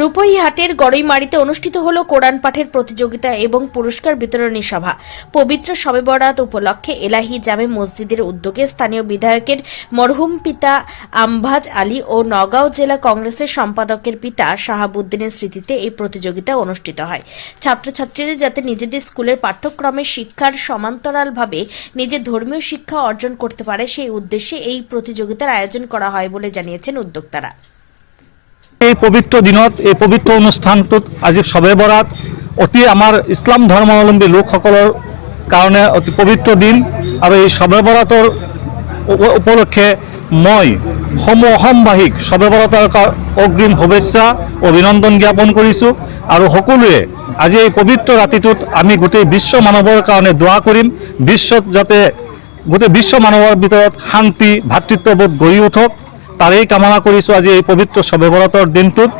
রূপইহাটের গড়ইমারিতে অনুষ্ঠিত হলো কোরআন পাঠের প্রতিযোগিতা এবং পুরস্কার বিতরণী সভা। পবিত্র শবে বরাত উপলক্ষে এলাহি জামে মসজিদের উদ্যোগে স্থানীয় বিধায়কের মরহুম পিতা আমভাজ আলী ও নগাঁও জেলা কংগ্রেসের সম্পাদকের পিতা শাহাবুদ্দিনের স্মৃতিতে এই প্রতিযোগিতা অনুষ্ঠিত হয়। ছাত্রছাত্রীরা যাতে নিজেদের স্কুলের পাঠ্যক্রমের শিক্ষার সমান্তরালভাবে নিজের ধর্মীয় শিক্ষা অর্জন করতে পারে সেই উদ্দেশ্যে এই প্রতিযোগিতার আয়োজন করা হয় বলে জানিয়েছেন উদ্যোক্তারা। এই পবিত্র দিনত এই পবিত্ৰ অনুষ্ঠানটোত আজি শবে বৰাত অতি আমাৰ ইছলাম ধৰ্মাৱলম্বী লোকসকলৰ কাৰণে অতি পবিত্ৰ দিন আৰু এই শবে বৰাতৰ উপলক্ষে মই অসমবাসীক শবে বৰাতৰ অগ্ৰিম শুভেচ্ছা অভিনন্দন জ্ঞাপন কৰিছোঁ আৰু সকলোৱে আজি এই পবিত্ৰ ৰাতিটোত আমি গোটেই বিশ্ব মানৱৰ কাৰণে দোৱা কৰিম। বিশ্বত যাতে গোটেই বিশ্ব মানৱৰ ভিতৰত শান্তি ভাতৃত্ববোধ গঢ়ি উঠক তাৰেই কামনা কৰিছোঁ আজি এই পবিত্ৰ শবে বৰাতৰ দিনটোত।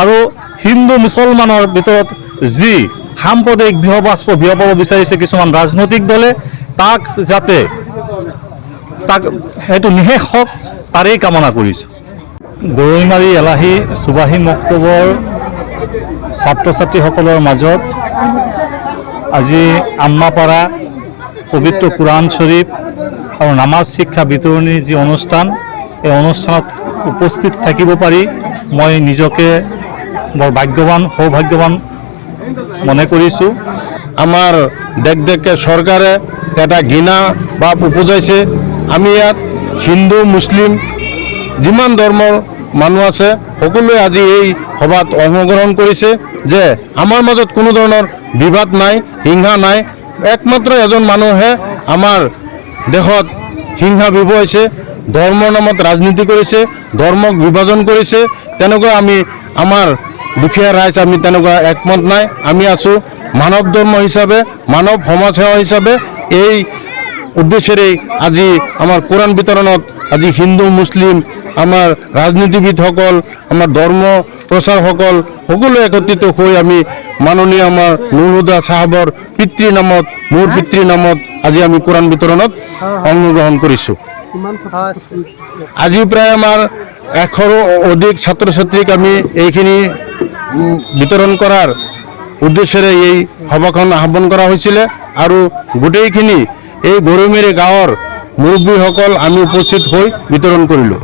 আৰু হিন্দু মুছলমানৰ ভিতৰত যি সাম্প্ৰদায়িক বিহবাস্প বিয়পাব বিচাৰিছে কিছুমান ৰাজনৈতিক দলে তাক যাতে সেইটো নিশেষ হওক তাৰেই কামনা কৰিছোঁ। গৰৈমাৰী এলাহী সুবাহী মক্তবৰ ছাত্ৰ ছাত্ৰীসকলৰ মাজত আজি আম্মাপাৰা পবিত্ৰ কোৰআন শ্বৰীফ আৰু নামাজ শিক্ষা বিতৰণিৰ যি অনুষ্ঠান এই অনুষ্ঠানত উপস্থিত থাকিব পাৰি মই নিজকে বৰ ভাগ্যৱান সৌভাগ্যৱান মনে কৰিছোঁ। আমাৰ দেশ চৰকাৰে এটা ঘৃণা ভাৱ উপজাইছে। আমি ইয়াত হিন্দু মুছলিম যিমান ধৰ্মৰ মানুহ আছে সকলোৱে আজি এই সভাত অংশগ্ৰহণ কৰিছে যে আমাৰ মাজত কোনো ধৰণৰ বিবাদ নাই, হিংসা নাই। একমাত্ৰ এজন মানুহে আমাৰ দেশত হিংসা বিয়পাইছে, ধৰ্মৰ নামত ৰাজনীতি কৰিছে, ধৰ্মক বিভাজন কৰিছে। তেনেকুৱা আমি আমাৰ দুখীয়া ৰাইজ আমি তেনেকুৱা একমত নাই। আমি আছোঁ মানৱ ধৰ্ম হিচাপে, মানৱ সমাজ সেৱা হিচাপে। এই উদ্দেশ্যেৰে আজি আমাৰ কোৰআন বিতৰণত আজি হিন্দু মুছলিম আমাৰ ৰাজনীতিবিদসকল আমাৰ ধৰ্ম প্ৰচাৰসকল সকলোৱে একত্ৰিত হৈ আমি মাননীয় আমাৰ নুৰ হুদা চাহাবৰ পিতৃৰ নামত মোৰ পিতৃৰ নামত আজি আমি কোৰআন বিতৰণত অংশগ্ৰহণ কৰিছোঁ। আজি প্ৰায় আমাৰ 100ৰো অধিক ছাত্ৰ ছাত্ৰীক আমি এইখিনি বিতৰণ কৰাৰ উদ্দেশ্যেৰে এই সভাখন আহ্বান কৰা হৈছিলে আৰু গোটেইখিনি এই গৰৈমাৰী গাঁৱৰ মুৰব্বীসকল আমি উপস্থিত হৈ বিতৰণ কৰিলোঁ।